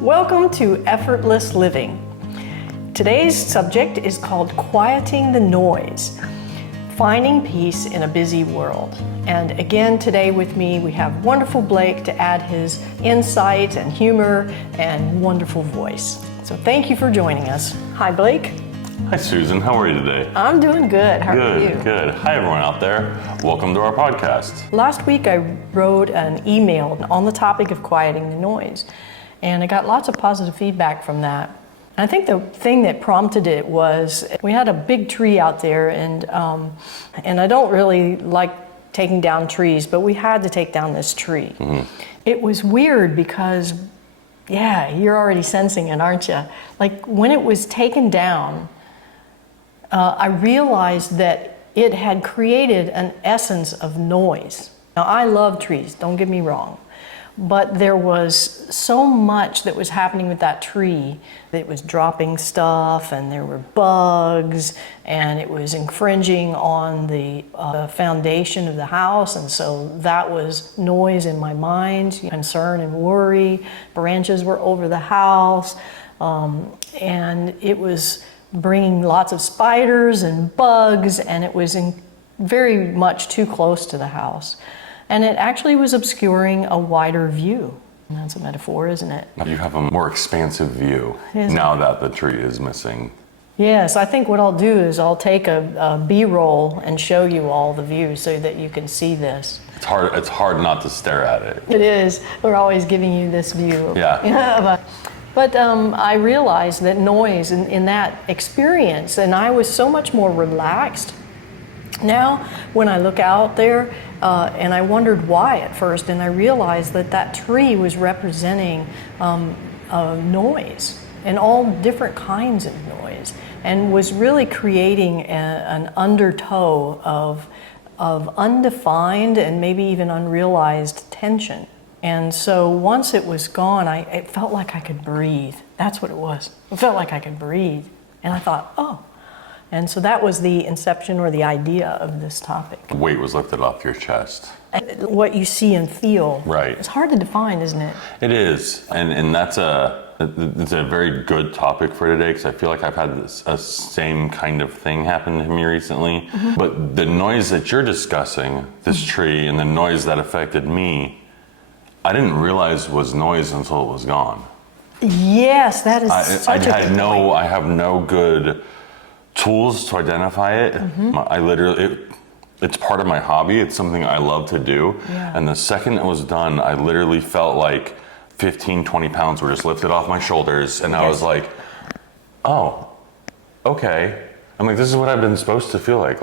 Welcome to Effortless Living. Today's subject is called Quieting the Noise, Finding Peace in a Busy World. And again, today with me, we have wonderful Blake to add his insight and humor and wonderful voice. So thank you for joining us. Hi, Blake. Hi, Susan. How are you today? I'm doing good. How are you? Good. Hi, everyone out there. Welcome to our podcast. Last week, I wrote an email on the topic of quieting the noise, and I got lots of positive feedback from that. I think the thing that prompted it was we had a big tree out there, and I don't really like taking down trees, but we had to take down this tree. Mm-hmm. It was weird because, yeah, you're already sensing it, aren't you? Like when it was taken down, I realized that it had created an essence of noise. Now, I love trees, don't get me wrong, but there was so much that was happening with that tree. It was dropping stuff, and there were bugs, and it was infringing on the foundation of the house, and so that was noise in my mind, concern and worry. Branches were over the house, and it was bringing lots of spiders and bugs, and it was very much too close to the house. And it actually was obscuring a wider view. And that's a metaphor, isn't it? You have a more expansive view now that the tree is missing. Yes, I think what I'll do is I'll take a B-roll and show you all the views so that you can see this. It's hard not to stare at it. It is. We're always giving you this view. Yeah. But I realized that noise in that experience, and I was so much more relaxed. Now, when I look out there, and I wondered why at first, and I realized that tree was representing noise, and all different kinds of noise, and was really creating an undertow of undefined and maybe even unrealized tension. And so once it was gone, it felt like I could breathe. That's what it was. It felt like I could breathe. And I thought, oh. And so that was the inception or the idea of this topic. The weight was lifted off your chest. What you see and feel. Right. It's hard to define, isn't it? It is. And it's a very good topic for today, because I feel like I've had a same kind of thing happen to me recently. Mm-hmm. But the noise that you're discussing, this tree, and the noise that affected me, I didn't realize was noise until it was gone. Yes, that is such a good point. I have no good tools to identify it. Mm-hmm. It's part of my hobby. It's something I love to do. Yeah. And the second it was done, I literally felt like 15, 20 pounds were just lifted off my shoulders. And I was like, oh, okay. I'm like, this is what I've been supposed to feel like.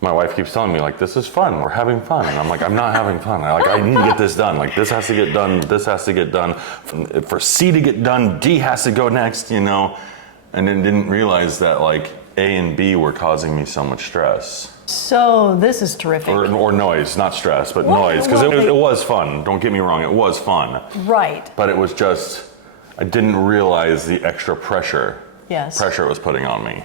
My wife keeps telling me, like, this is fun, we're having fun. And I'm like, I'm not having fun. I need to get this done. Like, this has to get done, this has to get done. For C to get done, D has to go next, And then didn't realize that, like, A and B were causing me so much stress. So this is terrific. Or noise, not stress, but noise. Because it was fun, don't get me wrong, it was fun. Right. But it was just, I didn't realize the extra pressure it was putting on me.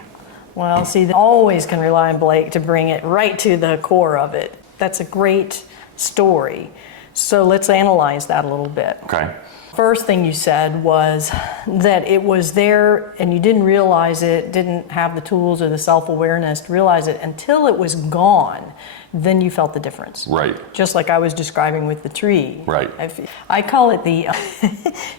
Well, see, always can rely on Blake to bring it right to the core of it. That's a great story. So let's analyze that a little bit. Okay. First thing you said was that it was there and you didn't realize it, didn't have the tools or the self-awareness to realize it until it was gone. Then you felt the difference. Right. Just like I was describing with the tree. Right. I call it the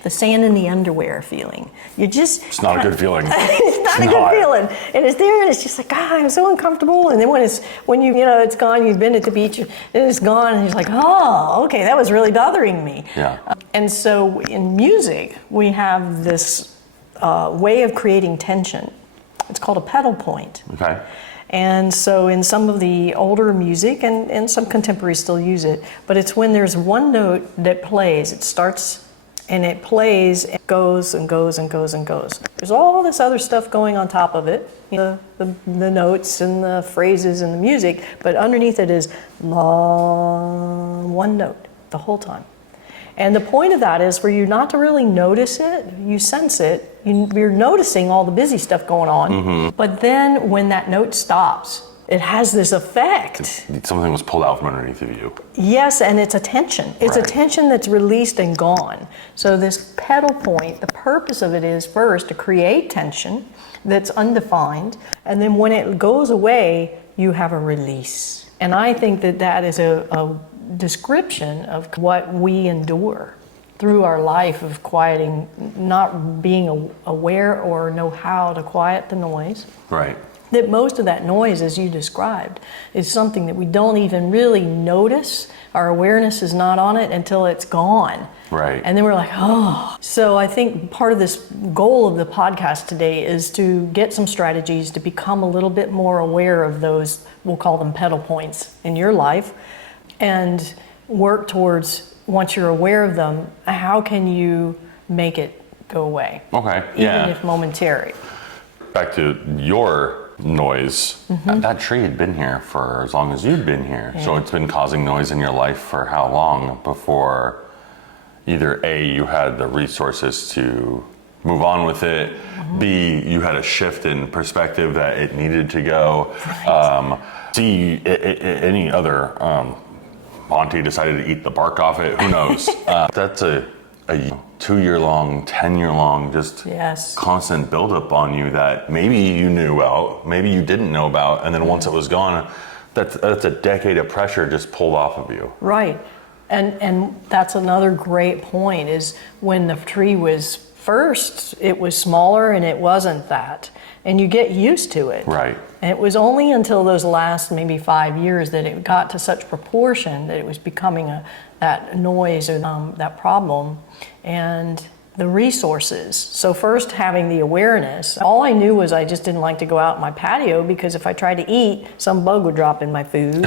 the sand in the underwear feeling. It's not a good feeling. It's not a good feeling. And it's there and it's just like, I'm so uncomfortable. And then when it's gone, you've been at the beach and it's gone and you're like, oh, okay, that was really bothering me. Yeah. And so in music, we have this way of creating tension. It's called a pedal point. Okay. And so in some of the older music, and some contemporaries still use it, but it's when there's one note that plays, it starts and it plays, and goes and goes and goes and goes. There's all this other stuff going on top of it, the notes and the phrases and the music, but underneath it is one note the whole time. And the point of that is for you not to really notice it, you sense it, you're noticing all the busy stuff going on, but then when that note stops, it has this effect. Something was pulled out from underneath of you. Yes, and it's a tension. It's a tension that's released and gone. So this pedal point, the purpose of it is first to create tension that's undefined, and then when it goes away, you have a release. And I think that that is a description of what we endure through our life of quieting, not being aware or know how to quiet the noise. Right. That most of that noise, as you described, is something that we don't even really notice. Our awareness is not on it until it's gone. Right. And then we're like, oh. So I think part of this goal of the podcast today is to get some strategies to become a little bit more aware of those, we'll call them pedal points in your life, and work towards, once you're aware of them, how can you make it go away? Okay. Even if momentary. Back to your noise. That tree had been here for as long as you'd been here. So it's been causing noise in your life for how long before either A, you had the resources to move on with it, B, you had a shift in perspective that it needed to go, C, any other auntie decided to eat the bark off it, who knows. That's a 2-year-long, 10-year-long, just constant buildup on you that maybe you knew about, maybe you didn't know about, and then once it was gone, that's a decade of pressure just pulled off of you. Right, and that's another great point, is when the tree was first, it was smaller and it wasn't that, and you get used to it. Right. And it was only until those last maybe 5 years that it got to such proportion that it was becoming that noise or that problem, and the resources. So first having the awareness, all I knew was I just didn't like to go out in my patio, because if I tried to eat, some bug would drop in my food,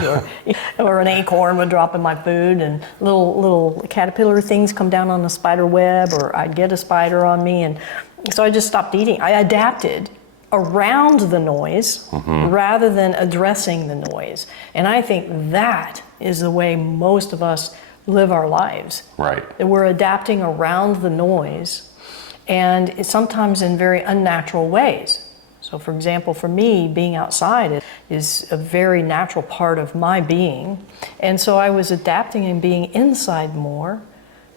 or an acorn would drop in my food, and little caterpillar things come down on the spider web, or I'd get a spider on me, and so I just stopped eating. I adapted around the noise rather than addressing the noise. And I think that is the way most of us live our lives. Right. That we're adapting around the noise, and it's sometimes in very unnatural ways. So for example, for me, being outside is a very natural part of my being. And so I was adapting and being inside more,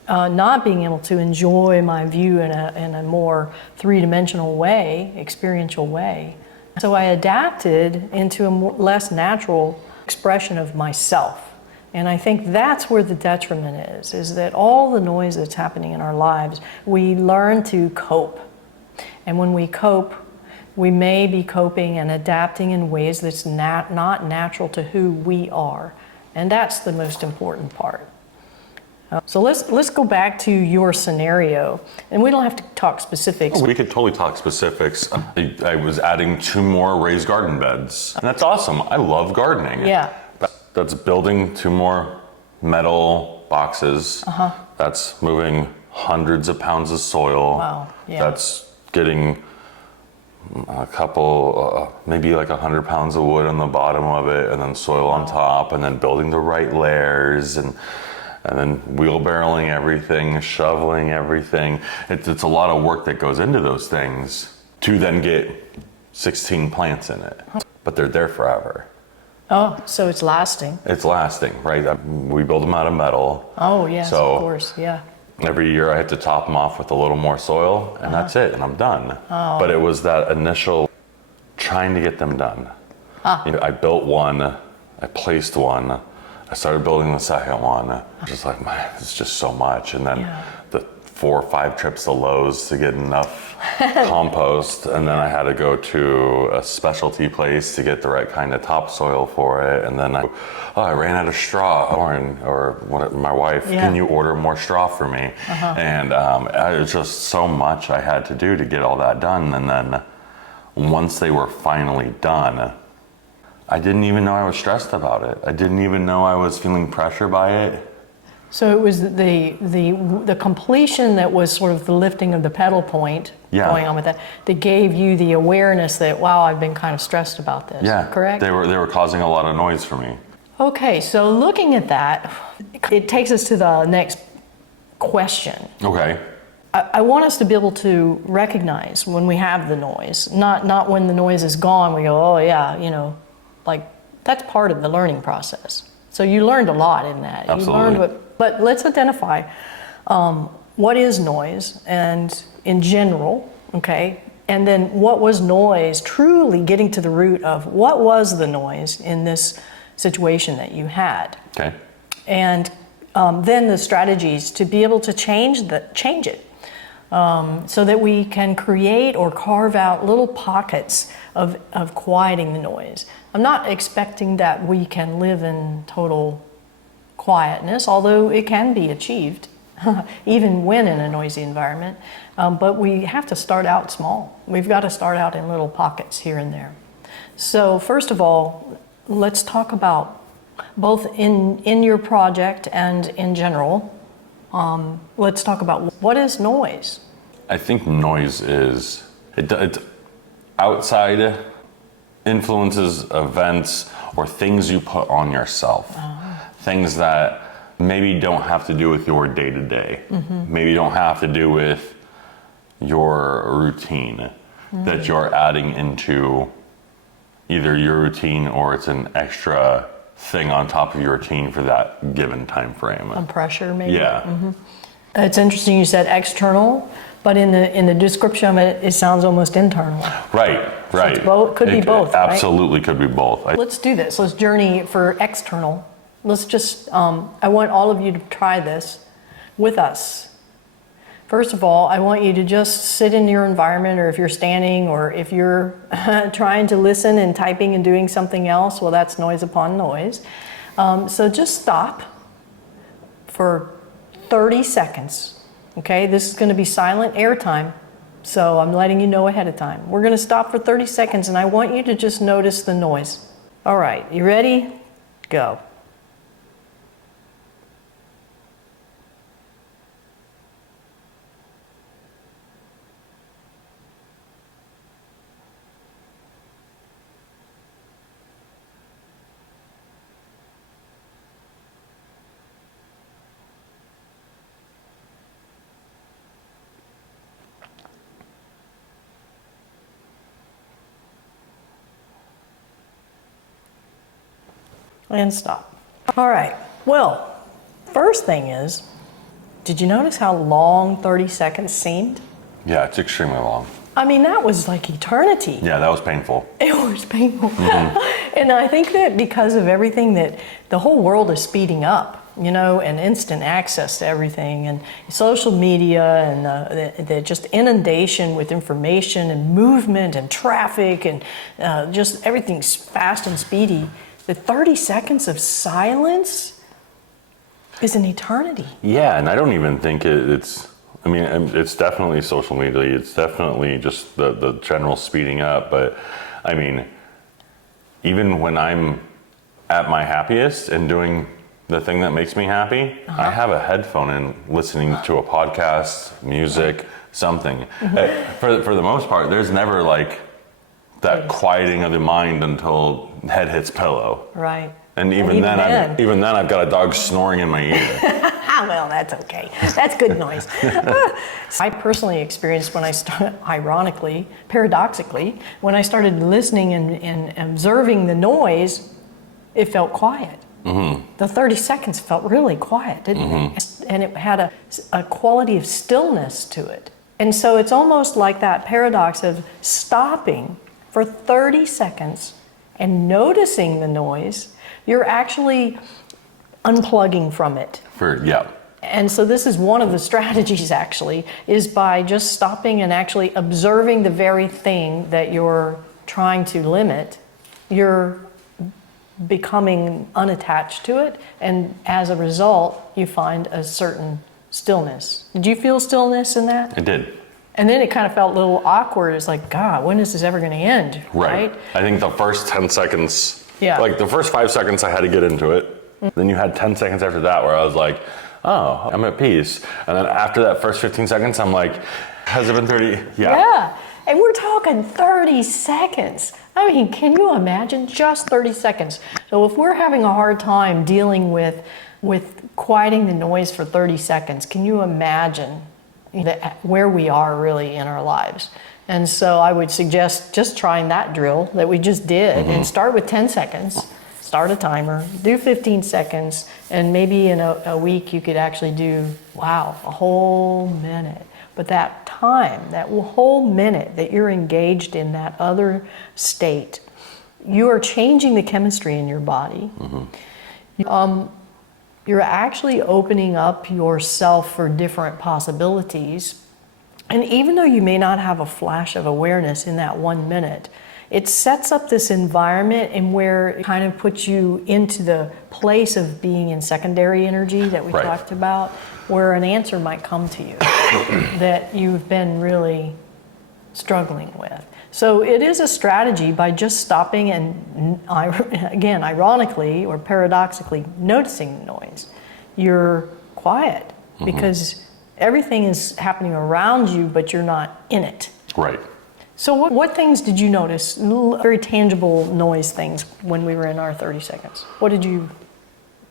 not being able to enjoy my view in a more three-dimensional way, experiential way. So I adapted into a less natural expression of myself. And I think that's where the detriment is that all the noise that's happening in our lives, we learn to cope. And when we cope, we may be coping and adapting in ways that's not natural to who we are. And that's the most important part. So let's go back to your scenario, and we don't have to talk specifics. We could totally talk specifics. I was adding 2 more raised garden beds, and that's awesome. I love gardening. Yeah. That's building 2 more metal boxes. That's moving hundreds of pounds of soil. Wow. Yeah. That's getting a couple, maybe like 100 pounds of wood on the bottom of it, and then soil on top, and then building the right layers, and then wheelbarrowing everything, shoveling everything. It's a lot of work that goes into those things to then get 16 plants in it. But they're there forever. Oh, so it's lasting. It's lasting, right? We build them out of metal. Oh, yes, so of course, yeah. Every year I have to top them off with a little more soil, and that's it, and I'm done. But it was that initial trying to get them done. You know, I built one, I placed one, I started building the second one. Just like, man, it's just so much. And then the 4 or 5 trips to Lowe's to get enough compost. And then I had to go to a specialty place to get the right kind of topsoil for it. And then I ran out of straw. My wife, can you order more straw for me? And it was just so much I had to do to get all that done. And then once they were finally done, I didn't even know I was stressed about it. I didn't even know I was feeling pressure by it. So it was the completion that was sort of the lifting of the pedal point going on with that gave you the awareness that, wow, I've been kind of stressed about this. Yeah, correct? They were causing a lot of noise for me. Okay, so looking at that, it takes us to the next question. Okay. I want us to be able to recognize when we have the noise, not when the noise is gone, we go, oh yeah, like That's part of the learning process. So you learned a lot in that. Absolutely. You learned but let's identify what is noise and in general, okay? And then what was noise, truly getting to the root of what was the noise in this situation that you had. Okay. And then the strategies to be able to change it. So that we can create or carve out little pockets of quieting the noise. I'm not expecting that we can live in total quietness, although it can be achieved, even when in a noisy environment. But we have to start out small. We've got to start out in little pockets here and there. So first of all, let's talk about both in your project and in general. Let's talk about what is noise. I think noise is it's outside influences, events, or things you put on yourself. Things that maybe don't have to do with your day-to-day. Maybe don't have to do with your routine that you're adding into either your routine or it's an extra thing on top of your routine for that given time frame. On pressure, maybe? Yeah. It's interesting you said external, but in the description of it, it sounds almost internal. Right. Could be both, right? Absolutely could be both. Let's do this. Let's journey for external. Let's just, I want all of you to try this with us. First of all, I want you to just sit in your environment, or if you're standing, or if you're trying to listen and typing and doing something else, well, that's noise upon noise. So just stop for 30 seconds. Okay, this is going to be silent airtime, so I'm letting you know ahead of time. We're going to stop for 30 seconds, and I want you to just notice the noise. All right, you ready? Go. And stop. All right, well, first thing is, did you notice how long 30 seconds seemed? Yeah, it's extremely long. I mean, that was like eternity. Yeah, that was painful. It was painful. And I think that because of everything that the whole world is speeding up, you know, and instant access to everything, and social media, and the just inundation with information and movement and traffic, and just everything's fast and speedy. The 30 seconds of silence is an eternity. Yeah, and I don't even think it's definitely social media. It's definitely just the general speeding up. But I mean, even when I'm at my happiest and doing the thing that makes me happy, I have a headphone in listening to a podcast, music, something. For the most part, there's never like that quieting of the mind until head hits pillow. Right. And even then I've got a dog snoring in my ear. Well, that's okay. That's good noise. I personally experienced when I started, ironically, paradoxically, when I started listening and observing the noise, it felt quiet. The 30 seconds felt really quiet, didn't it? And it had a quality of stillness to it. And so it's almost like that paradox of stopping for 30 seconds and noticing the noise. You're actually unplugging from it. And so this is one of the strategies, actually, is by just stopping and actually observing the very thing that you're trying to limit. You're becoming unattached to it, and as a result, you find a certain stillness. Did you feel stillness in that? I did. And then it kind of felt a little awkward. It's like, God, when is this ever going to end? Right? I think the first 10 seconds, Yeah. like the first 5 seconds I had to get into it. Then you had 10 seconds after that where I was like, oh, I'm at peace. And then after that first 15 seconds, I'm like, has it been 30? Yeah. And we're talking 30 seconds. I mean, can you imagine? Just 30 seconds. So if we're having a hard time dealing with quieting the noise for 30 seconds, can you imagine where we are really in our lives? And so I would suggest just trying that drill that we just did and start with 10 seconds. start a timer, do 15 seconds, and maybe in a week you could actually do, wow, a whole minute. But that time, that whole minute that you're engaged in that other state, you are changing the chemistry in your body. You're actually opening up yourself for different possibilities. And even though you may not have a flash of awareness in that 1 minute, it sets up this environment in where it kind of puts you into the place of being in secondary energy that we talked about, where an answer might come to you that you've been really struggling with. So it is a strategy by just stopping and, again, ironically or paradoxically, noticing the noise. You're quiet because everything is happening around you, but you're not in it. Right. So what things did you notice, very tangible noise things, when we were in our 30 seconds? What did you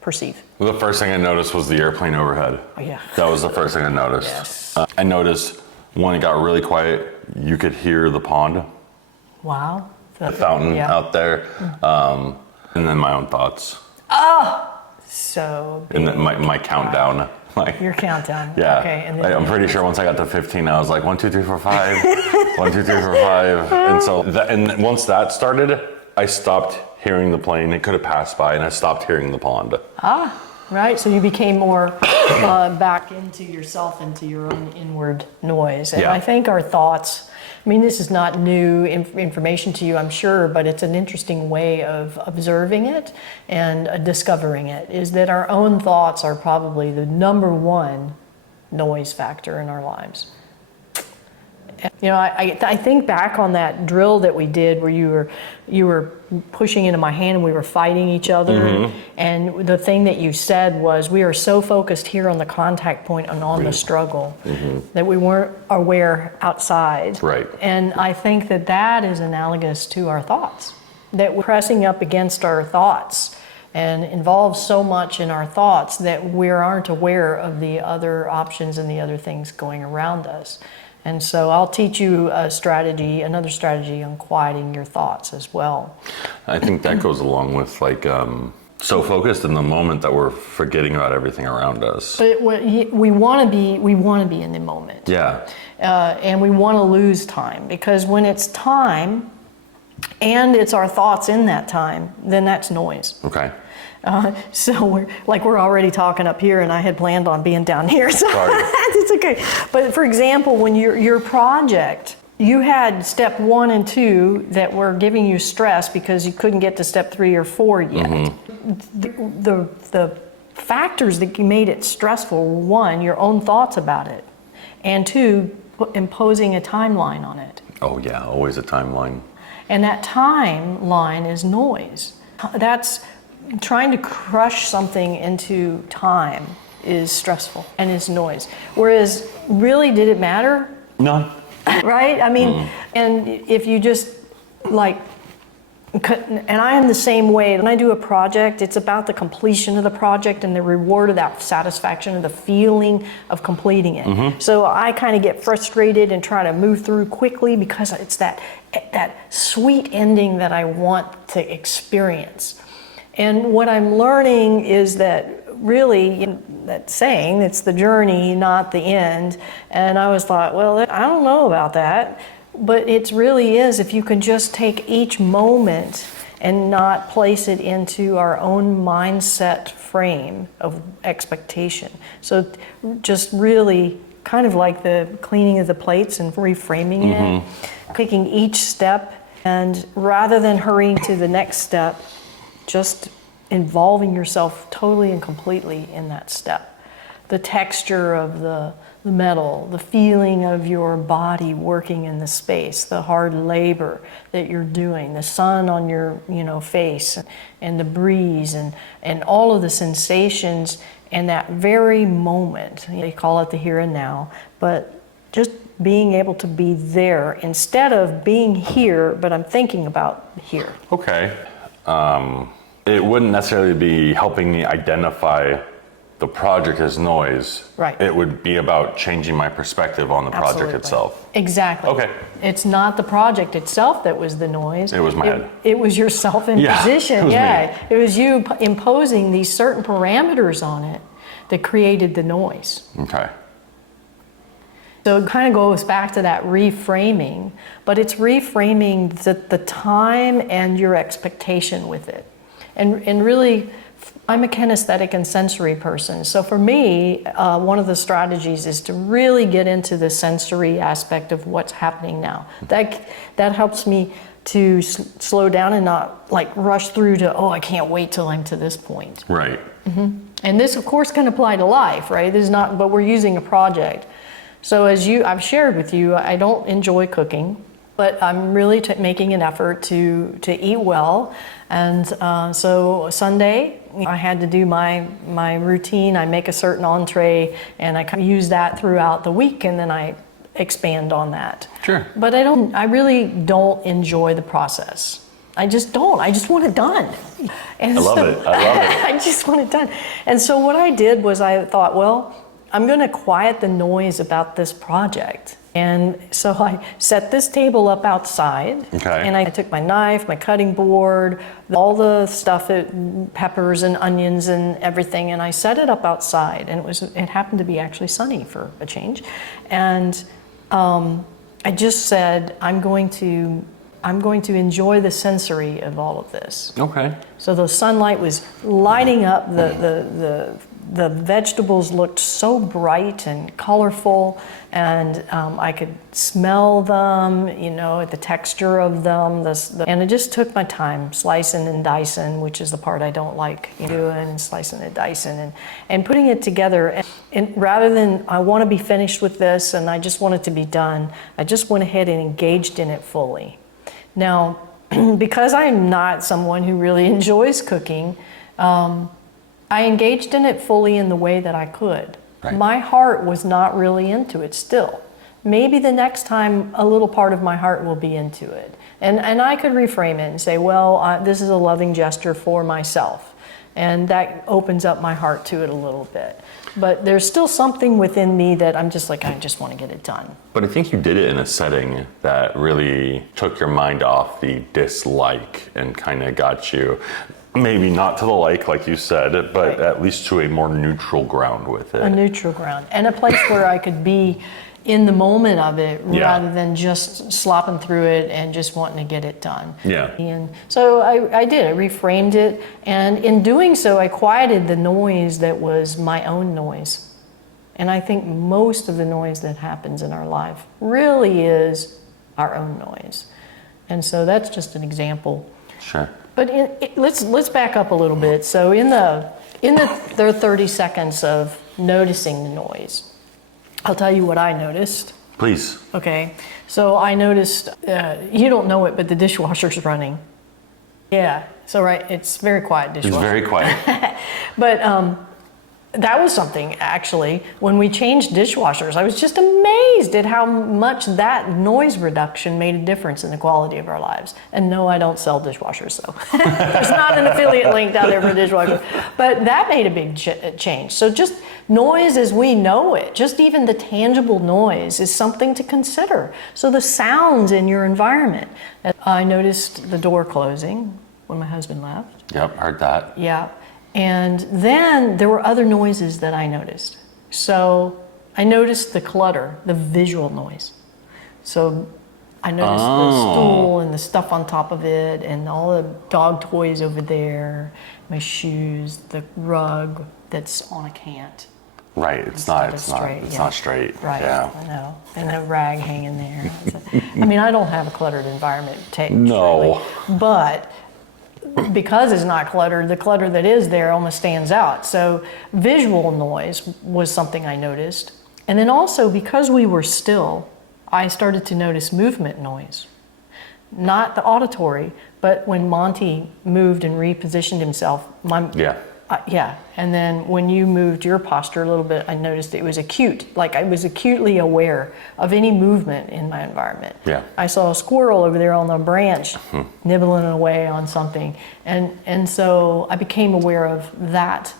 perceive? Well, the first thing I noticed was the airplane overhead. Oh, yeah. That was the first thing I noticed. Yes. I noticed when it got really quiet, you could hear the pond, Wow. the fountain out there, and then my own thoughts. So And then my countdown. your countdown. Yeah. Okay. And I'm pretty sure once I got to 15, I was like 1, 2, 3, 4, 5, 1, 2, 3, 4, 5. And so and once that started, I stopped hearing the plane. It could have passed by, and I stopped hearing the pond. Right. So you became more back into yourself, into your own inward noise. And I think our thoughts, I mean, this is not new information to you, I'm sure, but it's an interesting way of observing it and discovering it, is that our own thoughts are probably the number one noise factor in our lives. You know, I think back on that drill that we did where you were pushing into my hand and we were fighting each other. And the thing that you said was, we are so focused here on the contact point and on the struggle that we weren't aware outside. Right. And I think that that is analogous to our thoughts, that we're pressing up against our thoughts and involved so much in our thoughts that we aren't aware of the other options and the other things going around us. And so I'll teach you another strategy on quieting your thoughts as well. I think that goes along with so focused in the moment that we're forgetting about everything around us. But we want to be in the moment. Yeah. And we want to lose time, because when it's time and it's our thoughts in that time, then that's noise. Okay. So we're already talking up here, and I had planned on being down here, so it's okay. But for example, when your project, you had step 1 and 2 that were giving you stress because you couldn't get to step 3 or 4 yet. The factors that made it stressful were, 1, your own thoughts about it, and 2, imposing a timeline on it. Oh yeah, always a timeline. And that timeline is noise. That's trying to crush something into time is stressful and is noise. Whereas, really, did it matter? No. Right? I mean, and if you just and I am the same way. When I do a project, it's about the completion of the project and the reward of that satisfaction and the feeling of completing it. So I kind of get frustrated and try to move through quickly because it's that sweet ending that I want to experience. And what I'm learning is that really, that saying, it's the journey, not the end. And I was thought, well, I don't know about that. But it really is, if you can just take each moment and not place it into our own mindset frame of expectation. So just really kind of like the cleaning of the plates and reframing it, taking each step, and rather than hurrying to the next step, just involving yourself totally and completely in that step. The texture of the metal, the feeling of your body working in the space, the hard labor that you're doing, the sun on your face, and the breeze, and all of the sensations in that very moment. They call it the here and now, but just being able to be there instead of being here, but I'm thinking about here. Okay. It wouldn't necessarily be helping me identify the project is noise, Right. it would be about changing my perspective on the project Absolutely. itself. Exactly. Okay. It's not the project itself that was the noise. It was my head. It was your self-imposition. it was me. It was you imposing these certain parameters on it that created the noise. Okay. So it kind of goes back to that reframing, but it's reframing the time and your expectation with it. And really, I'm a kinesthetic and sensory person. So for me, one of the strategies is to really get into the sensory aspect of what's happening now. That helps me to slow down and not like rush through to, oh, I can't wait till I'm to this point. Right. And this, of course, can apply to life, right? This is not, but we're using a project. So as I've shared with you, I don't enjoy cooking, but I'm really making an effort to eat well. And so Sunday, I had to do my routine. I make a certain entree, and I kind of use that throughout the week, and then I expand on that. Sure. But I really don't enjoy the process. I just don't. I just want it done. And I love it. I just want it done. And so what I did was I thought, well, I'm going to quiet the noise about this project. And so I set this table up outside. Okay. And I took my knife, my cutting board, all the stuff, peppers and onions and everything, and I set it up outside. And it happened to be actually sunny for a change. And I just said, I'm going to enjoy the sensory of all of this. Okay. So the sunlight was lighting up, the vegetables looked so bright and colorful, and I could smell them, the texture of them, and it just took my time slicing and dicing, which is the part I don't like doing, and slicing and dicing and putting it together. And rather than I want to be finished with this and I just want it to be done, I just went ahead and engaged in it fully. Now, because I'm not someone who really enjoys cooking, I engaged in it fully in the way that I could. Right. My heart was not really into it still. Maybe the next time a little part of my heart will be into it. And I could reframe it and say, well, this is a loving gesture for myself. And that opens up my heart to it a little bit. But there's still something within me that I'm just like, I just want to get it done. But I think you did it in a setting that really took your mind off the dislike and kind of got you, maybe not to the like you said, but Right. at least to a more neutral ground with it. A neutral ground. And a place where I could be in the moment of it rather than just slopping through it and just wanting to get it done. Yeah. And so I did. I reframed it. And in doing so, I quieted the noise that was my own noise. And I think most of the noise that happens in our life really is our own noise. And so that's just an example. Sure. But let's back up a little bit. So in the 30 seconds of noticing the noise, I'll tell you what I noticed. Please. Okay, so I noticed, you don't know it, but the dishwasher's running. Yeah, so right, it's very quiet dishwasher. It's very quiet. But that was something, actually. When we changed dishwashers, I was just amazed at how much that noise reduction made a difference in the quality of our lives. And no, I don't sell dishwashers, so there's not an affiliate link down there for dishwashers. But that made a big change. So just noise as we know it, just even the tangible noise is something to consider. So the sounds in your environment. I noticed the door closing when my husband left. Yep, heard that. Yeah. And then there were other noises that I noticed. So I noticed the clutter, the visual noise. So I noticed the stool and the stuff on top of it and all the dog toys over there, my shoes, the rug that's on a cant. Right, it's not straight. Right, Yeah. I know. And the rag hanging there. I mean, I don't have a cluttered environment. No. Truly, but because it's not cluttered, the clutter that is there almost stands out. So visual noise was something I noticed. And then also, because we were still, I started to notice movement noise. Not the auditory, but when Monty moved and repositioned himself. Yeah. And then when you moved your posture a little bit, I noticed it was acute. Like I was acutely aware of any movement in my environment. Yeah. I saw a squirrel over there on the branch nibbling away on something. And so I became aware of that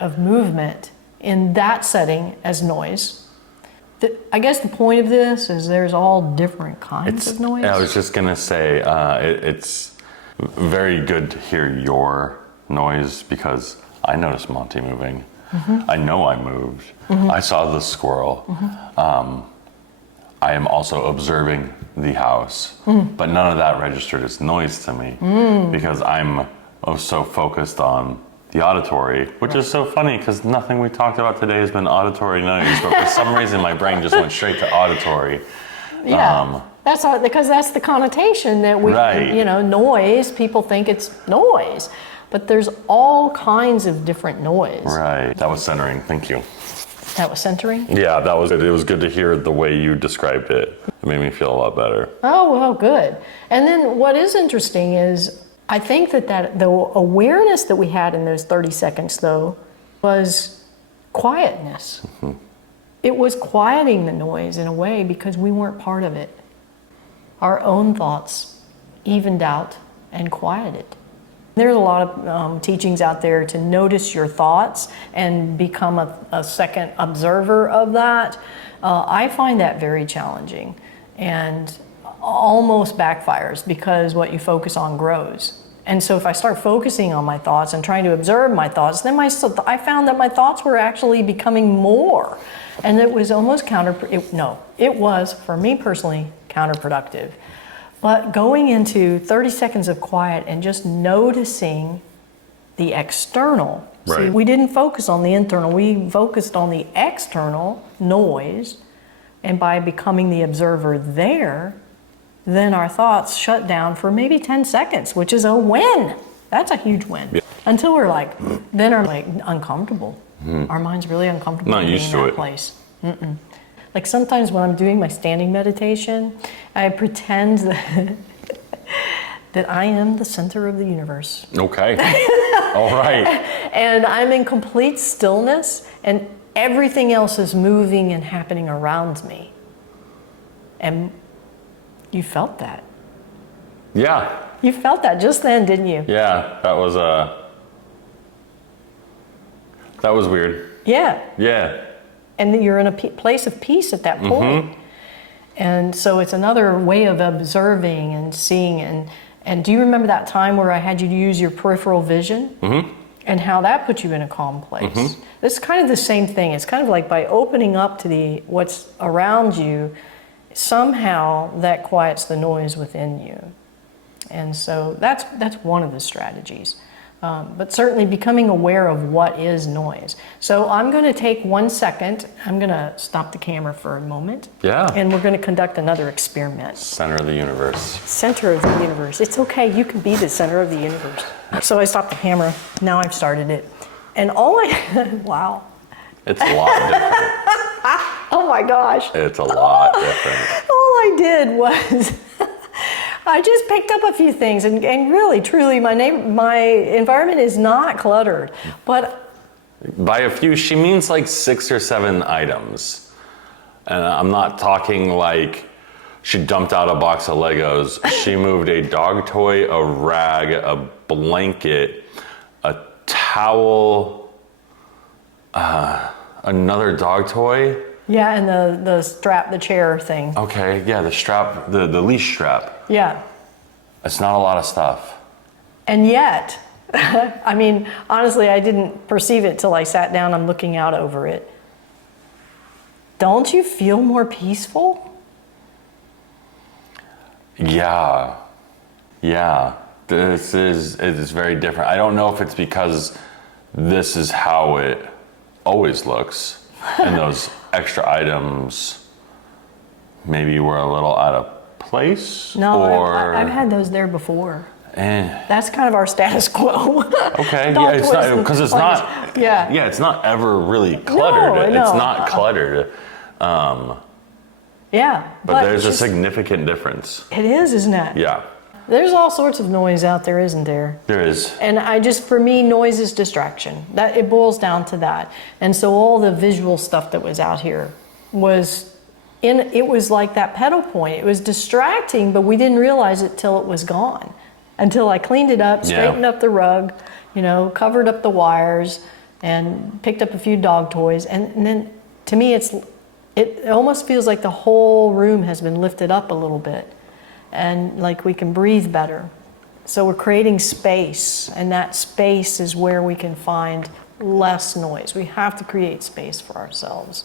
of movement in that setting as noise. I guess the point of this is there's all different kinds of noise. I was just gonna say, it's very good to hear your noise because I noticed Monty moving. I know I moved. I saw the squirrel. I am also observing the house, but none of that registered as noise to me because I'm so focused on the auditory, which is so funny because nothing we talked about today has been auditory noise, but for some reason my brain just went straight to auditory. Yeah, that's all, because that's the connotation that we, noise, people think it's noise, but there's all kinds of different noise. Right, that was centering, thank you. That was centering? Yeah, that was it. It was good to hear the way you described it. It made me feel a lot better. Oh, well, good. And then what is interesting is I think that the awareness that we had in those 30 seconds, though, was quietness. It was quieting the noise in a way because we weren't part of it. Our own thoughts evened out and quieted. There's a lot of teachings out there to notice your thoughts and become a second observer of that. I find that very challenging and almost backfires because what you focus on grows. And so if I start focusing on my thoughts and trying to observe my thoughts, then I found that my thoughts were actually becoming more. And it was almost it was, for me personally, counterproductive. But going into 30 seconds of quiet and just noticing the external. Right. See, we didn't focus on the internal, we focused on the external noise. And by becoming the observer there, then our thoughts shut down for maybe 10 seconds, which is a win. That's a huge win. Yeah. Until we're uncomfortable. Our mind's really uncomfortable Not being used in to that it. place. Like sometimes when I'm doing my standing meditation, I pretend that I am the center of the universe. Okay. All right. And I'm in complete stillness and everything else is moving and happening around me. And you felt that. Yeah. You felt that just then, didn't you? Yeah, that was weird. Yeah. Yeah. And then you're in a place of peace at that point. And so it's another way of observing and seeing. And do you remember that time where I had you use your peripheral vision? And how that put you in a calm place? This is kind of the same thing. It's kind of like by opening up to what's around you, somehow that quiets the noise within you. And so that's one of the strategies. But certainly becoming aware of what is noise. So I'm going to take 1 second. I'm going to stop the camera for a moment. Yeah. And we're going to conduct another experiment. Center of the universe. Center of the universe. It's okay. You can be the center of the universe. So I stopped the camera. Now I've started it. And wow. It's a lot different. Oh my gosh. It's a lot different. All I did was I just picked up a few things and really, truly, my environment is not cluttered. But By a few, she means like 6 or 7 items. And I'm not talking like she dumped out a box of Legos. She moved a dog toy, a rag, a blanket, a towel, another dog toy. yeah, and the strap, the chair thing. Okay, yeah, the strap, the leash strap. Yeah. It's not a lot of stuff. And yet, I mean, honestly, I didn't perceive it till I sat down. I'm looking out over it. Don't you feel more peaceful? Yeah. It is very different. I don't know if it's because this is how it always looks, and those extra items maybe were a little out of place. No, or I've had those there before. That's kind of our status quo. Okay, Dog yeah, it's not toys because it's and not. luggage. Yeah. Yeah, it's not ever really cluttered. No. It's not cluttered. Yeah. But there's a significant difference. It is, isn't it? Yeah, There's all sorts of noise out there, isn't there? there is. And for me, noise is distraction. That it boils down to that. And so all the visual stuff that was out here it was like that pedal point. It was distracting, but we didn't realize it till it was gone. Until I cleaned it up, straightened up the rug, covered up the wires, and picked up a few dog toys. And then to me, it almost feels like the whole room has been lifted up a little bit, and like we can breathe better. So we're creating space, and that space is where we can find less noise. We have to create space for ourselves.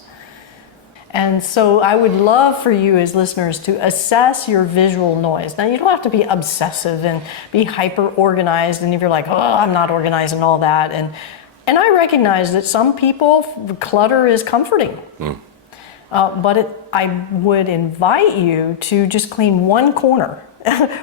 And so I would love for you as listeners to assess your visual noise. Now, you don't have to be obsessive and be hyper organized, and if you're like, oh, I'm not organized and all that. And I recognize that some people, clutter is comforting. But I would invite you to just clean one corner,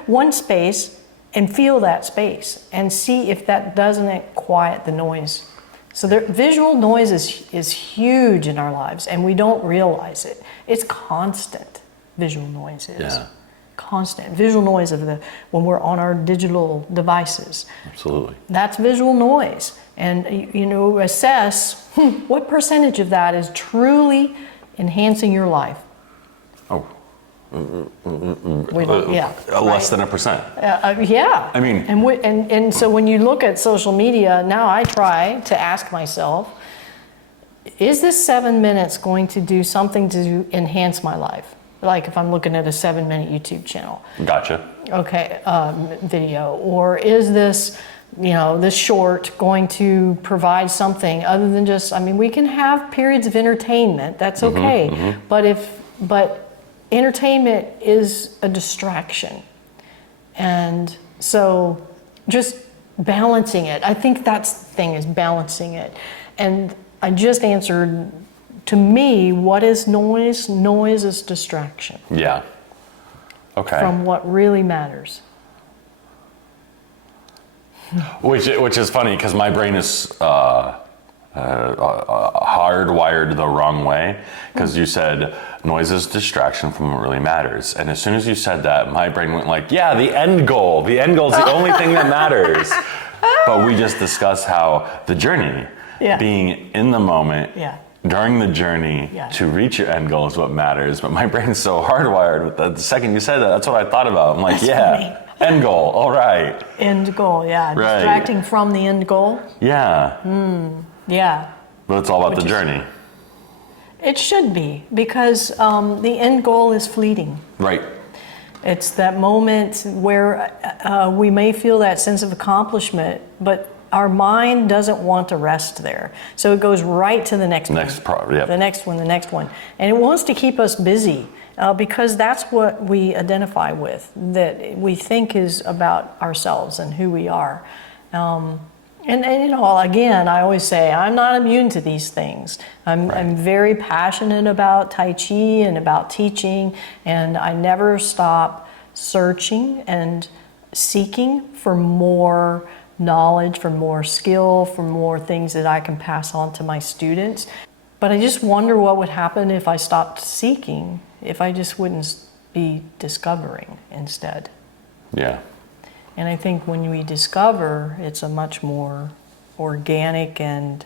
one space, and feel that space and see if that doesn't quiet the noise. So visual noise is huge in our lives, and we don't realize it. It's constant. Visual noise is. Yeah. Constant. Visual noise when we're on our digital devices. Absolutely. That's visual noise. And assess what percentage of that is truly enhancing your life. Oh. Less than 1%. Yeah. I mean, and so when you look at social media now, I try to ask myself, is this 7 minutes going to do something to enhance my life? Like if I'm looking at a 7-minute YouTube channel. Gotcha. Okay, video, or is this this short going to provide something other than just? I mean, we can have periods of entertainment. That's okay, but entertainment is a distraction. And so just balancing it. I think that's the thing, is balancing it. And I just answered, to me, what is noise? Noise is distraction. Yeah. Okay. From what really matters. Which is funny, because my brain is hardwired the wrong way, because you said noise is distraction from what really matters, and as soon as you said that, my brain went like, yeah, the end goal is the only thing that matters. But we just discussed how the journey, being in the moment, during the journey to reach your end goal is what matters. But my brain's so hardwired with that. The second you said that, that's what I thought about. I'm like, funny. End goal, all right. End goal, yeah. Right. Distracting from the end goal. Yeah. Yeah. But it's all about the journey. It should be, because the end goal is fleeting. Right. It's that moment where we may feel that sense of accomplishment, but our mind doesn't want to rest there. So it goes right to the next one. The next one. And it wants to keep us busy because that's what we identify with, that we think is about ourselves and who we are. And again, I always say, I'm not immune to these things. I'm very passionate about Tai Chi and about teaching, and I never stop searching and seeking for more knowledge, for more skill, for more things that I can pass on to my students. But I just wonder what would happen if I stopped seeking, if I just wouldn't be discovering instead. Yeah. And I think when we discover, it's a much more organic and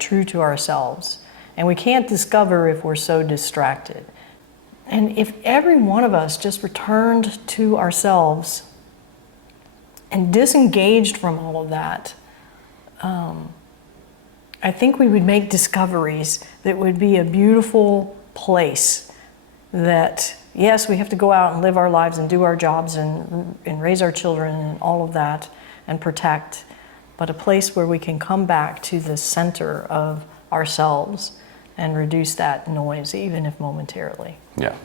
true to ourselves. And we can't discover if we're so distracted. And if every one of us just returned to ourselves and disengaged from all of that, I think we would make discoveries that would be a beautiful place that, yes, we have to go out and live our lives and do our jobs and raise our children and all of that and protect, but a place where we can come back to the center of ourselves and reduce that noise, even if momentarily. Yeah.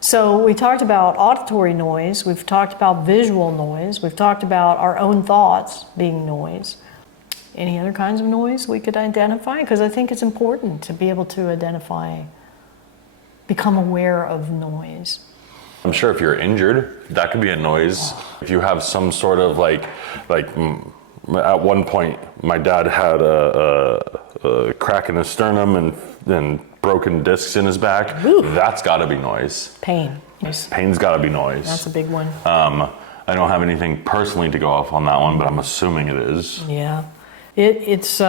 So we talked about auditory noise, we've talked about visual noise, we've talked about our own thoughts being noise. Any other kinds of noise we could identify? Because I think it's important to be able to identify, become aware of noise. I'm sure if you're injured, that could be a noise. If you have some sort of like at one point, my dad had a crack in his sternum and broken discs in his back. Ooh. That's got to be noise. Pain. Pain's got to be noise. That's a big one. I don't have anything personally to go off on that one, but I'm assuming it is. Yeah. It's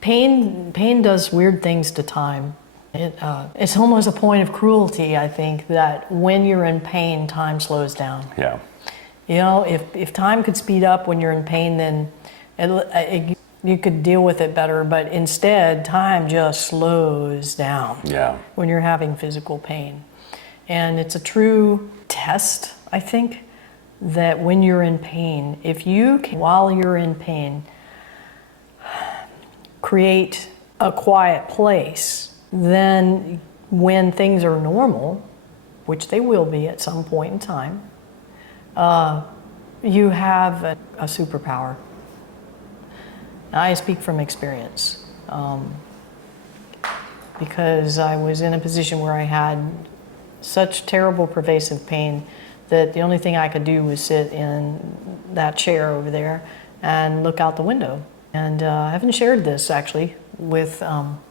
pain does weird things to time. It's almost a point of cruelty, I think, that when you're in pain, time slows down. Yeah. You know, if time could speed up when you're in pain, then you could deal with it better, but instead time just slows down when you're having physical pain. And it's a true test, I think, that when you're in pain, if you can, while you're in pain, create a quiet place, then when things are normal, which they will be at some point in time, you have a superpower. I speak from experience, because I was in a position where I had such terrible pervasive pain that the only thing I could do was sit in that chair over there and look out the window. And I haven't shared this actually with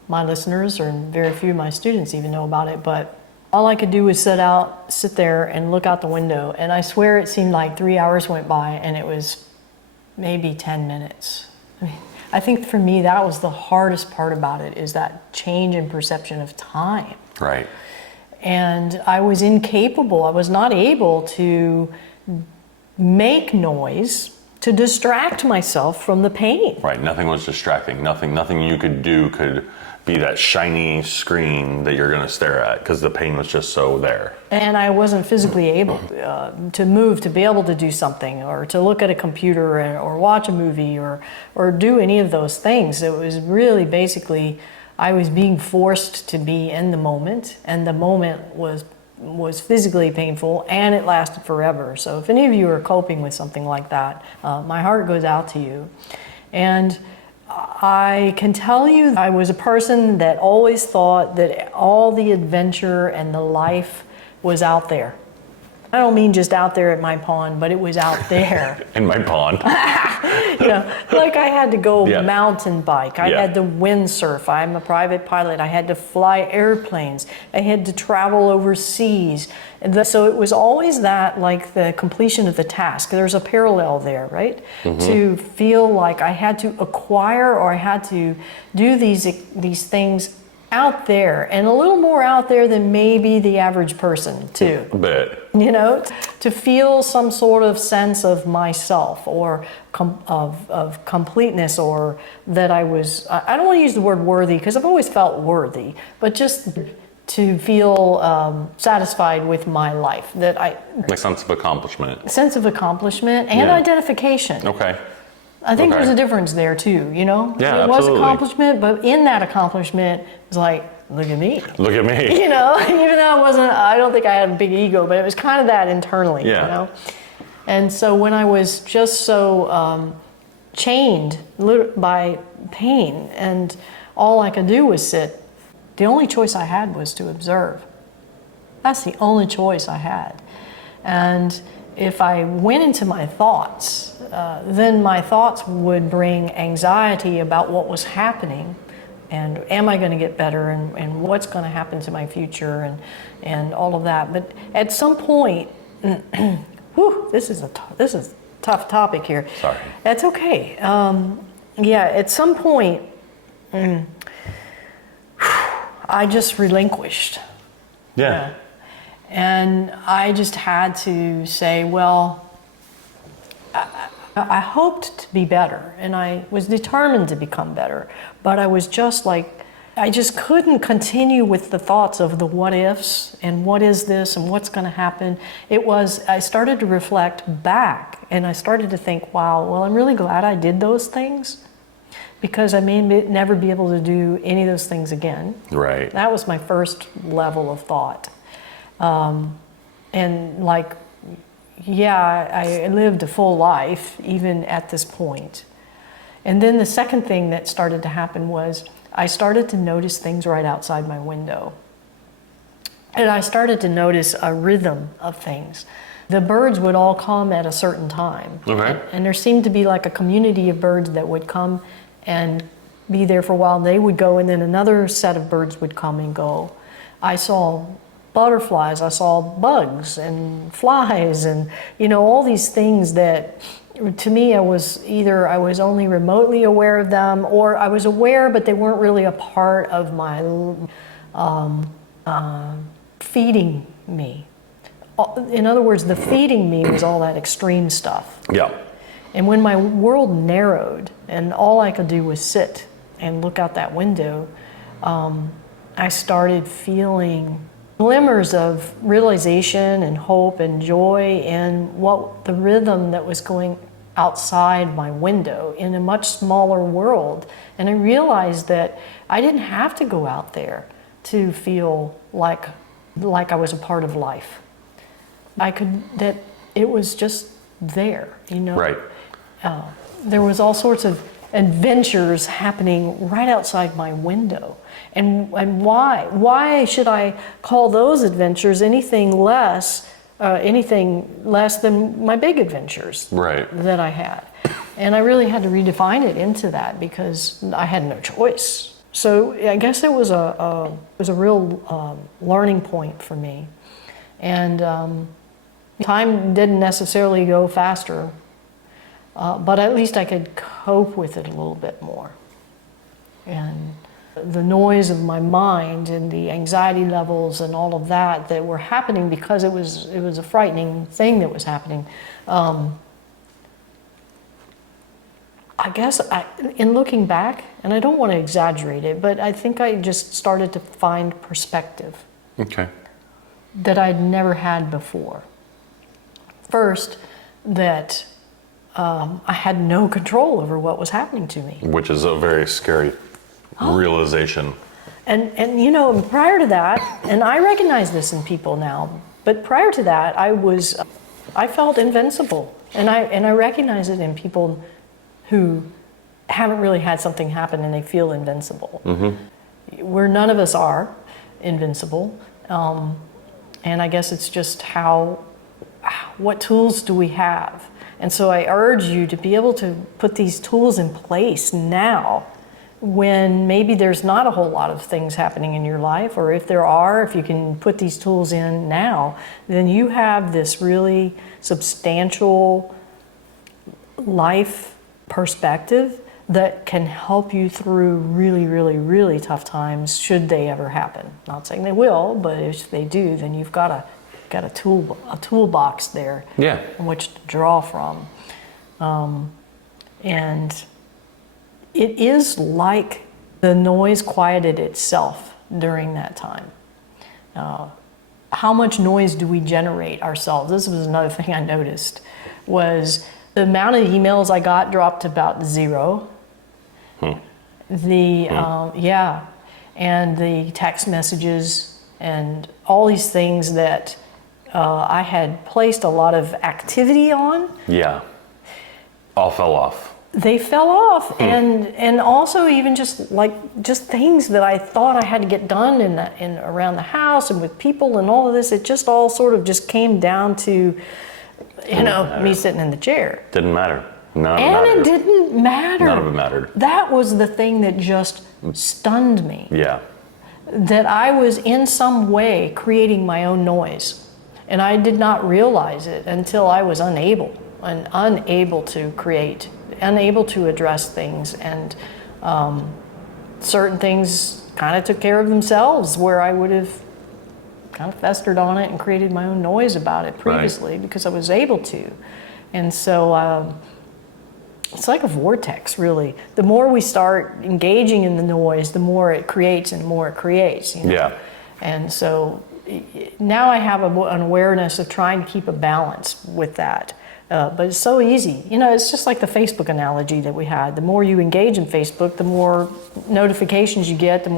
my listeners, or very few of my students even know about it, but all I could do was sit there and look out the window. And I swear it seemed like 3 hours went by and it was maybe 10 minutes. I think for me, that was the hardest part about it, is that change in perception of time. Right. And I was incapable, I was not able to make noise to distract myself from the pain. Right, nothing was distracting. Nothing you could do could be that shiny screen that you're going to stare at, because the pain was just so there. And I wasn't physically able to move, to be able to do something, or to look at a computer, or watch a movie, or do any of those things. It was really basically, I was being forced to be in the moment, and the moment was physically painful, and it lasted forever. So if any of you are coping with something like that, my heart goes out to you. And I can tell you, I was a person that always thought that all the adventure and the life was out there. I don't mean just out there at my pond, but it was out there. In my pond. Like I had to go mountain bike. I had to windsurf. I'm a private pilot. I had to fly airplanes. I had to travel overseas. So it was always that, like the completion of the task. There's a parallel there, right? Mm-hmm. To feel like I had to acquire, or I had to do these things out there, and a little more out there than maybe the average person too. But to feel some sort of sense of myself, or of completeness, or that I was, I don't want to use the word worthy, because I've always felt worthy, but just to feel satisfied with my life, that like sense of accomplishment and identification. Okay. I think there's a difference there too, Yeah, it was accomplishment, but in that accomplishment, it's like, look at me. Look at me. Even though I don't think I had a big ego, but it was kind of that internally, And so when I was just so chained by pain, and all I could do was sit, the only choice I had was to observe. That's the only choice I had. And if I went into my thoughts, then my thoughts would bring anxiety about what was happening, and am I going to get better, and what's going to happen to my future, and all of that. But at some point, this is a tough topic here. Sorry. That's okay. At some point, I just relinquished. Yeah. And I just had to say, well, I hoped to be better, and I was determined to become better, but I was just like, I just couldn't continue with the thoughts of the what ifs, and what is this, and what's going to happen. I started to reflect back, and I started to think, wow, well, I'm really glad I did those things, because I may never be able to do any of those things again. Right. That was my first level of thought. And like, I lived a full life even at this point. And then the second thing that started to happen was I started to notice things right outside my window. And I started to notice a rhythm of things. The birds would all come at a certain time. Okay. And there seemed to be like a community of birds that would come and be there for a while. They would go, and then another set of birds would come and go. I saw butterflies, I saw bugs and flies, and all these things that to me I was only remotely aware of them, or I was aware but they weren't really a part of my feeding me. In other words, the feeding me was all that extreme stuff. Yeah. And when my world narrowed and all I could do was sit and look out that window, I started feeling glimmers of realization and hope and joy in what the rhythm that was going outside my window in a much smaller world. And I realized that I didn't have to go out there to feel like I was a part of life. That it was just there, you know. Right. There was all sorts of adventures happening right outside my window. And why should I call those adventures anything less than my big adventures that I had? And I really had to redefine it into that because I had no choice. So I guess it was a real learning point for me. And time didn't necessarily go faster, but at least I could cope with it a little bit more. And the noise of my mind and the anxiety levels and all of that were happening because it was a frightening thing that was happening. I guess in looking back, and I don't want to exaggerate it, but I think I just started to find perspective. Okay. That I'd never had before. First, that I had no control over what was happening to me. Which is a very scary realization. And you know, prior to that, and I recognize this in people now, but prior to that, I felt invincible, and I recognize it in people who haven't really had something happen and they feel invincible. Mm-hmm. Where none of us are invincible, and I guess it's just what tools do we have? And so I urge you to be able to put these tools in place now, when maybe there's not a whole lot of things happening in your life, or if there are, if you can put these tools in now, then you have this really substantial life perspective that can help you through really, really, really tough times, should they ever happen. Not saying they will, but if they do, then you've got a toolbox there in which to draw from. And it is like the noise quieted itself during that time. How much noise do we generate ourselves? This was another thing I noticed, was the amount of emails I got dropped to about 0. And the text messages and all these things that I had placed a lot of activity on. Yeah, all fell off. They fell off, and also even just things that I thought I had to get done in around the house and with people and all of this. It just all sort of just came down to, me sitting in the chair. Didn't matter. It didn't matter. None of it mattered. That was the thing that just stunned me. Yeah. That I was in some way creating my own noise, and I did not realize it until I was unable to create. Unable to address things, and certain things kind of took care of themselves, where I would have kind of festered on it and created my own noise about it previously, because I was able to. And so it's like a vortex, really. The more we start engaging in the noise, the more it creates and the more it creates. Yeah. And so now I have an awareness of trying to keep a balance with that. But it's so easy. It's just like the Facebook analogy that we had. The more you engage in Facebook, the more notifications you get, and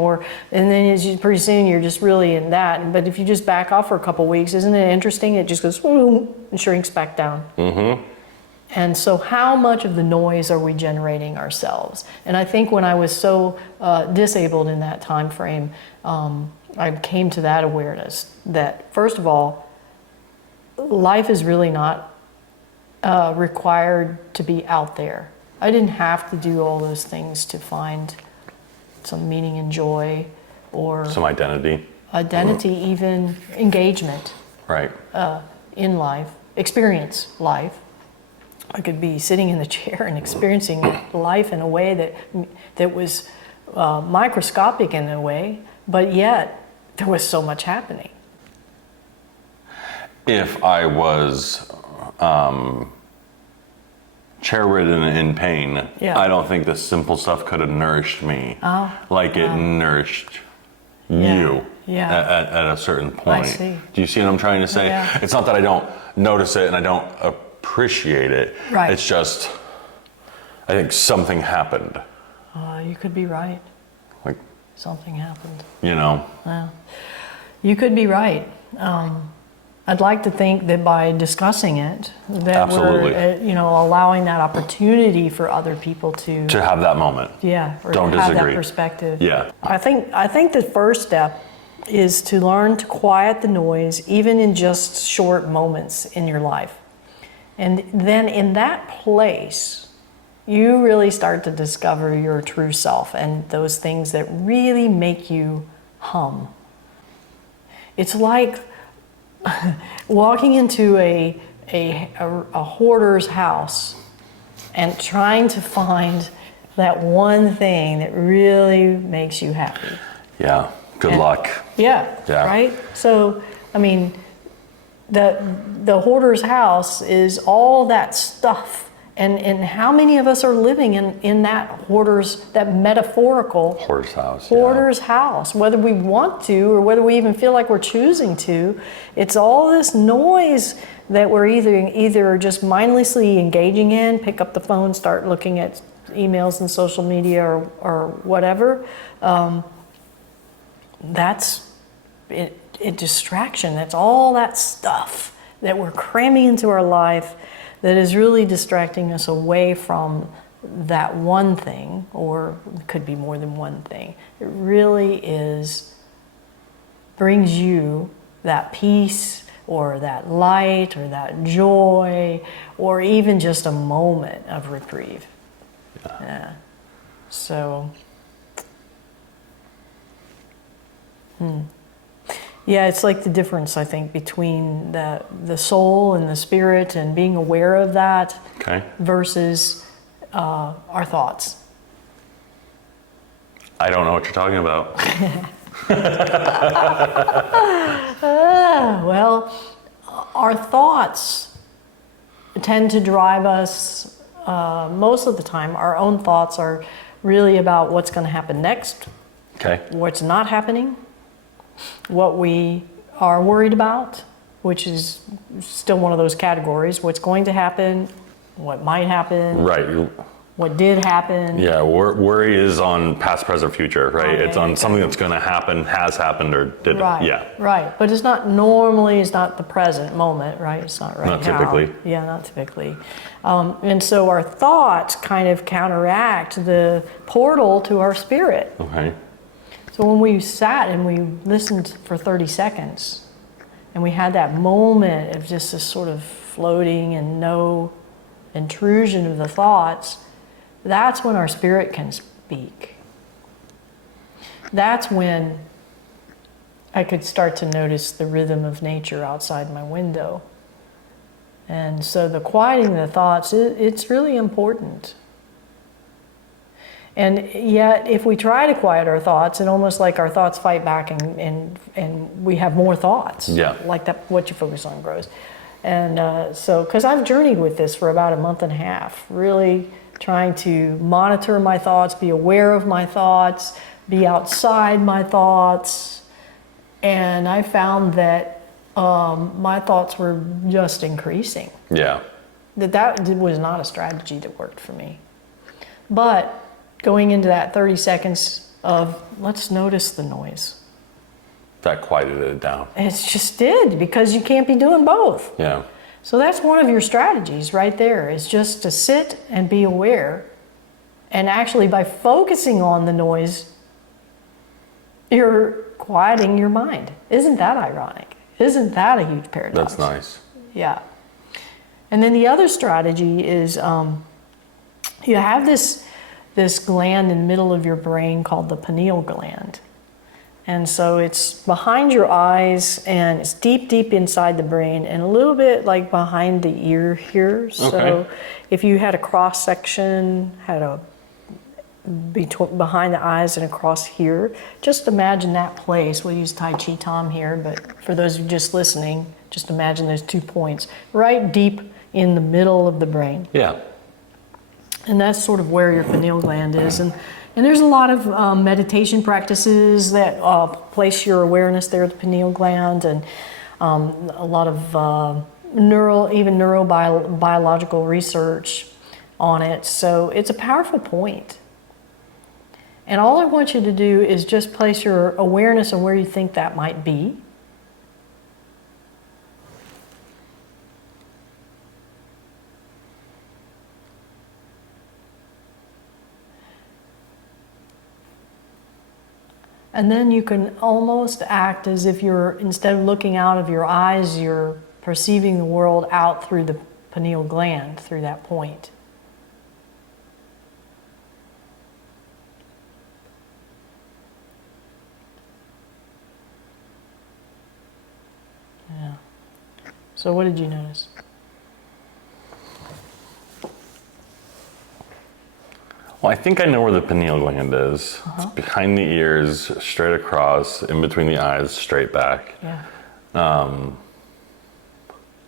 then pretty soon you're just really in that. But if you just back off for a couple weeks, isn't it interesting? It just goes boom and shrinks back down. Mm-hmm. And so how much of the noise are we generating ourselves? And I think when I was so disabled in that time frame, I came to that awareness that, first of all, life is really not required to be out there. I didn't have to do all those things to find some meaning and joy, or some identity, even engagement, in life, experience life. I could be sitting in the chair and experiencing life in a way that was microscopic in a way, but yet there was so much happening. If I was chair-ridden in pain, Yeah. I don't think the simple stuff could have nourished me like it nourished you at a certain point. I see. Do you see what I'm trying to say? Yeah. It's not that I don't notice it and I don't appreciate it. Right. It's just, I think something happened. You could be right. Like, Something happened. you know, Yeah. You could be right. I'd like to think that by discussing it, that Absolutely. we're, allowing that opportunity for other people to have that moment. or Don't have disagree. that perspective. Yeah. I think the first step is to learn to quiet the noise, even in just short moments in your life. And then in that place, you really start to discover your true self and those things that really make you hum. It's like walking into a hoarder's house and trying to find that one thing that really makes you happy. Yeah. Good luck. Yeah. Right? So, I mean, the hoarder's house is all that stuff. And how many of us are living in that metaphorical hoarder's house, whether we want to or whether we even feel like we're choosing to. It's all this noise that we're either just mindlessly engaging in, pick up the phone, start looking at emails and social media or whatever. That's a distraction. That's all that stuff that we're cramming into our life that is really distracting us away from that one thing, or it could be more than one thing. It really brings you that peace or that light or that joy or even just a moment of reprieve. Yeah. So, yeah, it's like the difference, I think, between the soul and the spirit and being aware of that versus our thoughts. I don't know what you're talking about. Well, our thoughts tend to drive us most of the time. Our own thoughts are really about what's going to happen next, what's not happening, what we are worried about, which is still one of those categories, what's going to happen, what might happen, Right. what did happen. Yeah, worry is on past, present, future, right? It's on something that's going to happen, has happened, or didn't. Right, Yeah. right. But it's not the present moment, right? It's not right Not now. typically. Yeah, not typically. And so our thoughts kind of counteract the portal to our spirit. Okay. So when we sat and we listened for 30 seconds and we had that moment of just this sort of floating and no intrusion of the thoughts, that's when our spirit can speak. That's when I could start to notice the rhythm of nature outside my window. And so the quieting the thoughts, it's really important. And yet, if we try to quiet our thoughts, it's almost like our thoughts fight back and we have more thoughts. Yeah. Like that, what you focus on grows. And because I've journeyed with this for about a month and a half, really trying to monitor my thoughts, be aware of my thoughts, be outside my thoughts. And I found that my thoughts were just increasing. Yeah. That was not a strategy that worked for me. But going into that 30 seconds of let's notice the noise. That quieted it down. It just did, because you can't be doing both. Yeah. So that's one of your strategies right there, is just to sit and be aware. And actually, by focusing on the noise, you're quieting your mind. Isn't that ironic? Isn't that a huge paradox? That's nice. Yeah. And then the other strategy is you have this gland in the middle of your brain called the pineal gland. And so it's behind your eyes and it's deep, deep inside the brain and a little bit like behind the ear here. So if you had a cross section, behind the eyes and across here, just imagine that place. We'll use Tai Chi Tom here, but for those who are just listening, just imagine those 2 points right deep in the middle of the brain. Yeah. And that's sort of where your pineal gland is. And there's a lot of meditation practices that place your awareness there at the pineal gland, and a lot of neurobiological research on it. So it's a powerful point. And all I want you to do is just place your awareness on where you think that might be. And then you can almost act as if you're, instead of looking out of your eyes, you're perceiving the world out through the pineal gland, through that point. Yeah. So what did you notice? Well, I think I know where the pineal gland is. It's behind the ears, straight across, in between the eyes, straight back. Yeah.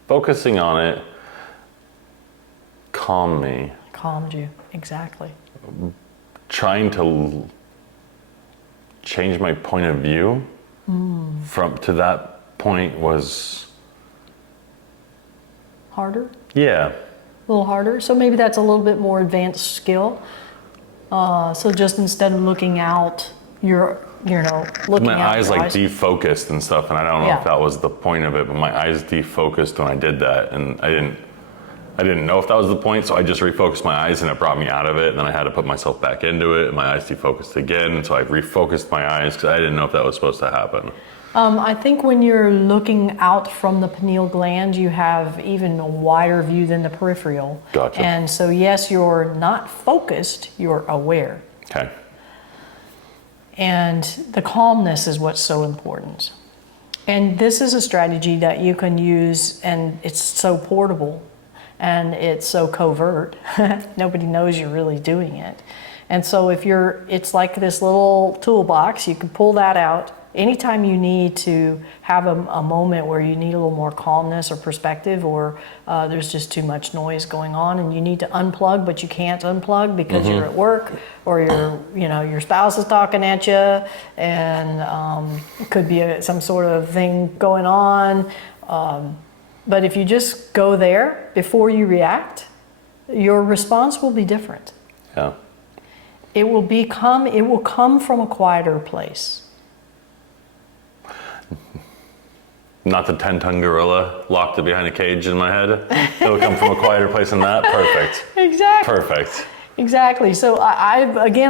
Focusing on it calmed me. Calmed you, exactly. Trying to change my point of view from to that point was Harder? yeah. A little harder. So maybe that's a little bit more advanced skill. So just instead of looking out, you're looking My out. eyes like defocused and stuff, and I don't know Yeah. if that was the point of it, but my eyes defocused when I did that, and I didn't know if that was the point, so I just refocused my eyes, and it brought me out of it, and then I had to put myself back into it, and my eyes defocused again, and so I refocused my eyes because I didn't know if that was supposed to happen. I think when you're looking out from the pineal gland, you have even a wider view than the peripheral. Gotcha. And so yes, you're not focused, you're aware. Okay. And the calmness is what's so important. And this is a strategy that you can use, and it's so portable and it's so covert. Nobody knows you're really doing it. And so it's like this little toolbox, you can pull that out anytime you need to have a moment where you need a little more calmness or perspective, or there's just too much noise going on and you need to unplug, but you can't unplug because you're at work, or your spouse is talking at you, and it could be some sort of thing going on. But if you just go there before you react, your response will be different. Yeah. It will come from a quieter place. Not the 10-ton gorilla locked behind a cage in my head. It'll come from a quieter place than that. Perfect. Exactly. Perfect. Exactly. So I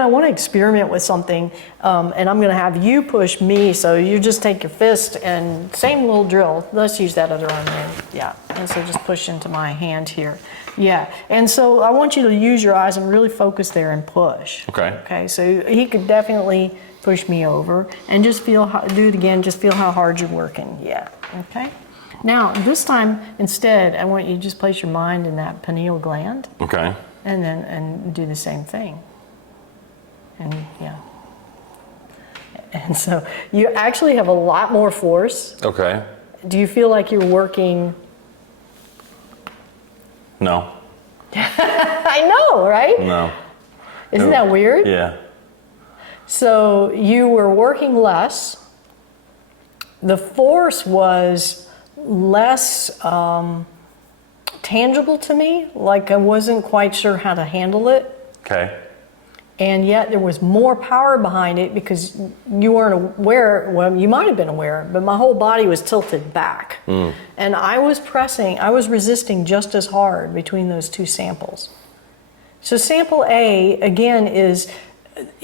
want to experiment with something, and I'm going to have you push me. So you just take your fist and same little drill. Let's use that other arm there. Yeah. And so just push into my hand here. Yeah. And so I want you to use your eyes and really focus there and push. Okay. Okay. So he could definitely push me over, and just do it again. Just feel how hard you're working. Yeah. Okay. Now this time instead, I want you to just place your mind in that pineal gland. Okay. And do the same thing. And yeah. And so you actually have a lot more force. Okay. Do you feel like you're working? No. I know, right? No. Isn't that weird? Yeah. So you were working less. The force was less tangible to me, like I wasn't quite sure how to handle it. Okay. And yet there was more power behind it because you weren't aware. Well, you might have been aware, but my whole body was tilted back. And I was resisting just as hard between those two samples. So sample A, again, is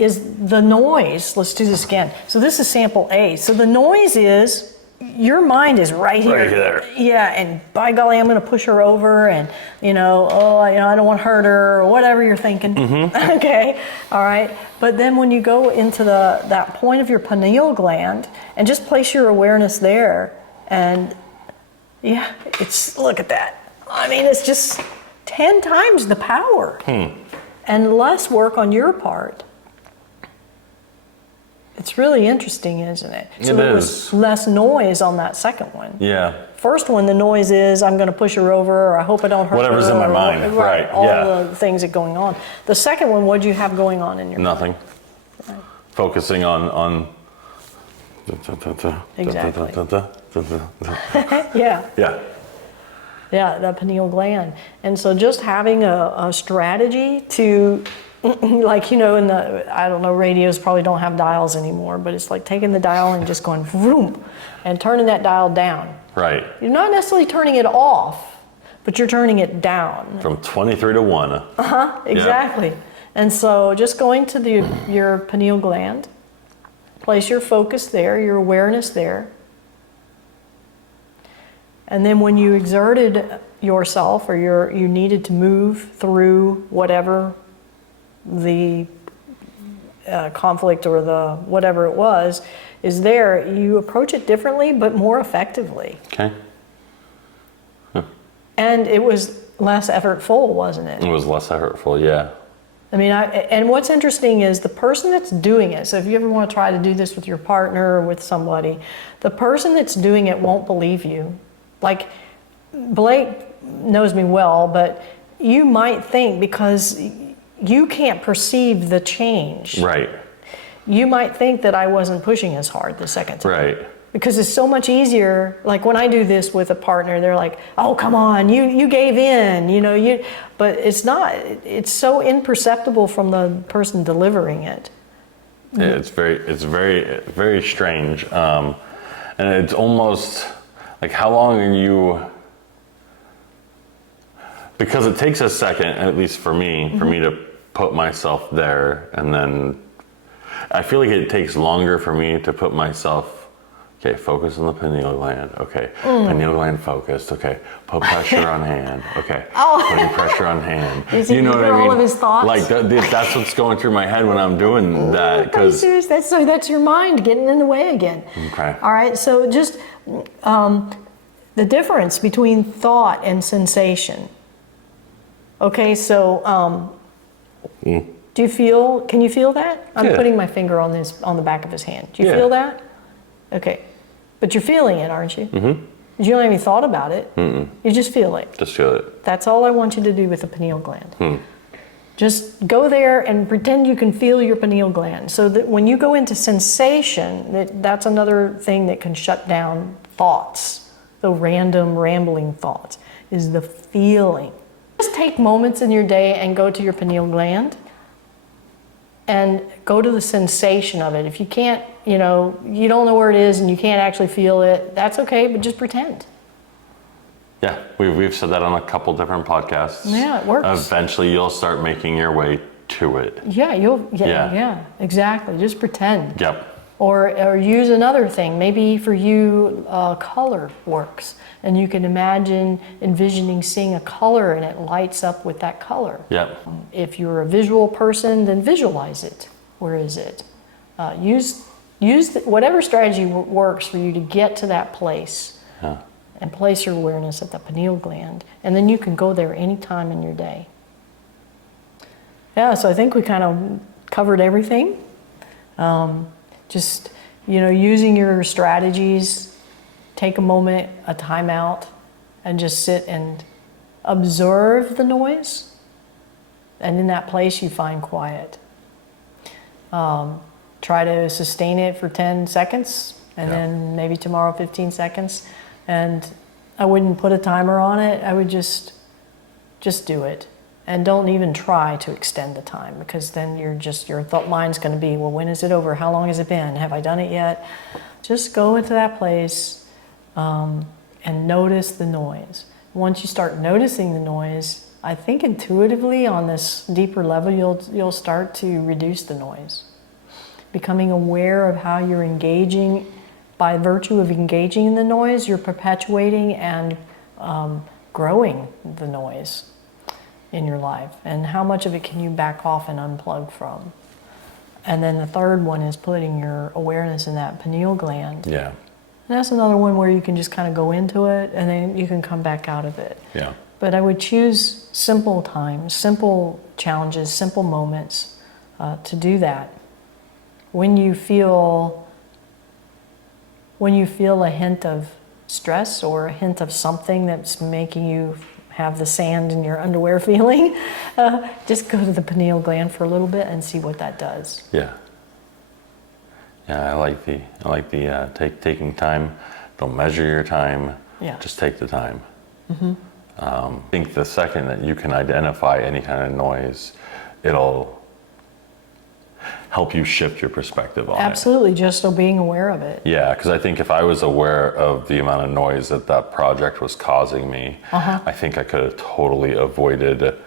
the noise. Let's do this again. So this is sample A. So the noise is, your mind is right here. Right there. Yeah, and by golly, I'm going to push her over, and I don't want to hurt her, or whatever you're thinking. Okay, all right. But then when you go into that point of your pineal gland and just place your awareness there, and yeah, look at that. I mean, it's just 10 times the power, and less work on your part. It's really interesting, isn't it? So It was less noise on that second one. Yeah. First one, the noise is I'm going to push her over, or I hope I don't hurt Whatever's her. in my mind, right, All yeah. the things that are going on. The second one, what do you have going on in your Nothing. mind? Focusing on Exactly. Yeah. Yeah, the pineal gland. And so just having a strategy to, like, in the, I don't know, radios probably don't have dials anymore, but it's like taking the dial and just going vroom and turning that dial down. Right. You're not necessarily turning it off, but you're turning it down. From 23 to 1. Exactly. Yep. And so just going to your pineal gland, place your focus there, your awareness there. And then when you exerted yourself, or you needed to move through whatever the conflict or the whatever it was is there, you approach it differently but more effectively. Okay. And it was less effortful, wasn't it? It was less effortful, yeah. I mean, and what's interesting is the person that's doing it, so if you ever want to try to do this with your partner or with somebody, the person that's doing it won't believe you. Like, Blake knows me well, but you might think, because you can't perceive the change. Right. You might think that I wasn't pushing as hard the second time. Right. Because it's so much easier. Like when I do this with a partner, they're like, "Oh, come on, you gave in, but it's not. It's so imperceptible from the person delivering it. Yeah, it's very strange, and it's almost like, how long are you? Because it takes a second, at least for me, to put myself there, and then I feel like it takes longer for me to put myself. Okay, focus on the pineal gland. Okay, pineal gland focused. Okay, put pressure on hand. Okay, putting pressure on hand. You know what I mean? All of his thoughts. Like that's what's going through my head when I'm doing that. Because that's your mind getting in the way again. Okay. All right. So just the difference between thought and sensation. Okay. So can you feel that? I'm putting my finger on the back of his hand. Do you feel that? Okay. But you're feeling it, aren't you? Mm-hmm. You don't have any thought about it. Mm-mm. You just feel it. Just feel it. That's all I want you to do with the pineal gland. Just go there and pretend you can feel your pineal gland. So that when you go into sensation, that's another thing that can shut down thoughts, the random rambling thoughts, is the feeling. Just take moments in your day and go to your pineal gland and go to the sensation of it. If you can't, you don't know where it is and you can't actually feel it, that's okay, but just pretend. Yeah, we've said that on a couple different podcasts. Yeah, it works. Eventually you'll start making your way to it. Yeah, exactly. Just pretend. Yep. Or use another thing. Maybe for you, color works. And you can envisioning seeing a color and it lights up with that color. Yep. If you're a visual person, then visualize it. Where is it? Use whatever strategy works for you to get to that place. Yeah. And place your awareness at the pineal gland. And then you can go there anytime in your day. Yeah, so I think we kind of covered everything. Just, using your strategies, take a moment, a time out, and just sit and observe the noise. And in that place, you find quiet. Try to sustain it for 10 seconds, and then maybe tomorrow 15 seconds. And I wouldn't put a timer on it. I would just do it. And don't even try to extend the time, because then your thought mind's going to be, well, when is it over? How long has it been? Have I done it yet? Just go into that place and notice the noise. Once you start noticing the noise, I think intuitively on this deeper level, you'll start to reduce the noise. Becoming aware of how you're engaging. By virtue of engaging in the noise, you're perpetuating and growing the noise in your life. And how much of it can you back off and unplug from? And then the third one is putting your awareness in that pineal gland. Yeah. And that's another one where you can just kind of go into it and then you can come back out of it. Yeah. But I would choose simple times, simple challenges, simple moments to do that. when you feel a hint of stress or a hint of something that's making you have the sand in your underwear feeling, just go to the pineal gland for a little bit and see what that does. Yeah. Yeah, I like the taking time. Don't measure your time. Yeah. Just take the time. I think the second that you can identify any kind of noise, it'll help you shift your perspective on it. Absolutely, just so being aware of it. Yeah, because I think if I was aware of the amount of noise that project was causing me, I think I could have totally avoided,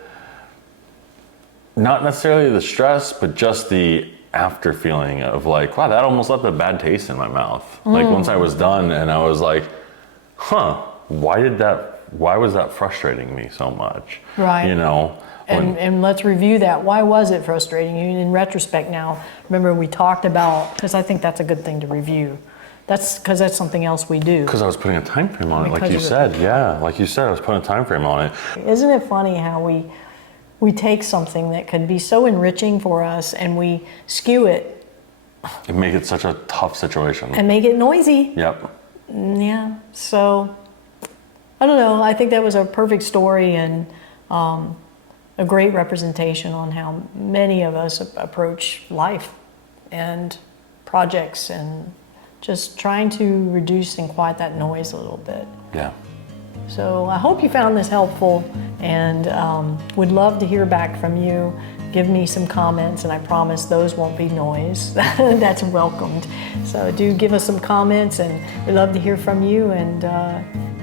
not necessarily the stress, but just the after feeling of like, wow, that almost left a bad taste in my mouth. Like once I was done and I was like, why was that frustrating me so much? Right. You know? And let's review that. Why was it frustrating you? In retrospect now, remember we talked about, because I think that's a good thing to review. That's because that's something else we do. Because I was putting a time frame on it, like Because you of it. said. Yeah, like you said, I was putting a time frame on it. Isn't it funny how we take something that could be so enriching for us and we skew it It make it such a tough situation. and make it noisy? Yep. Yeah, so I don't know. I think that was a perfect story and a great representation on how many of us approach life and projects and just trying to reduce and quiet that noise a little bit. Yeah. So I hope you found this helpful and would love to hear back from you. Give me some comments and I promise those won't be noise. That's welcomed. So do give us some comments and we'd love to hear from you. And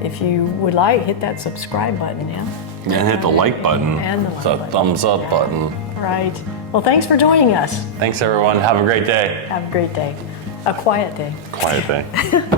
if you would like, hit that subscribe button, yeah? And hit the like button. And the like it's a button. thumbs up button. Right. Well, thanks for joining us. Thanks everyone. Have a great day. Have a great day. A quiet day. Quiet day.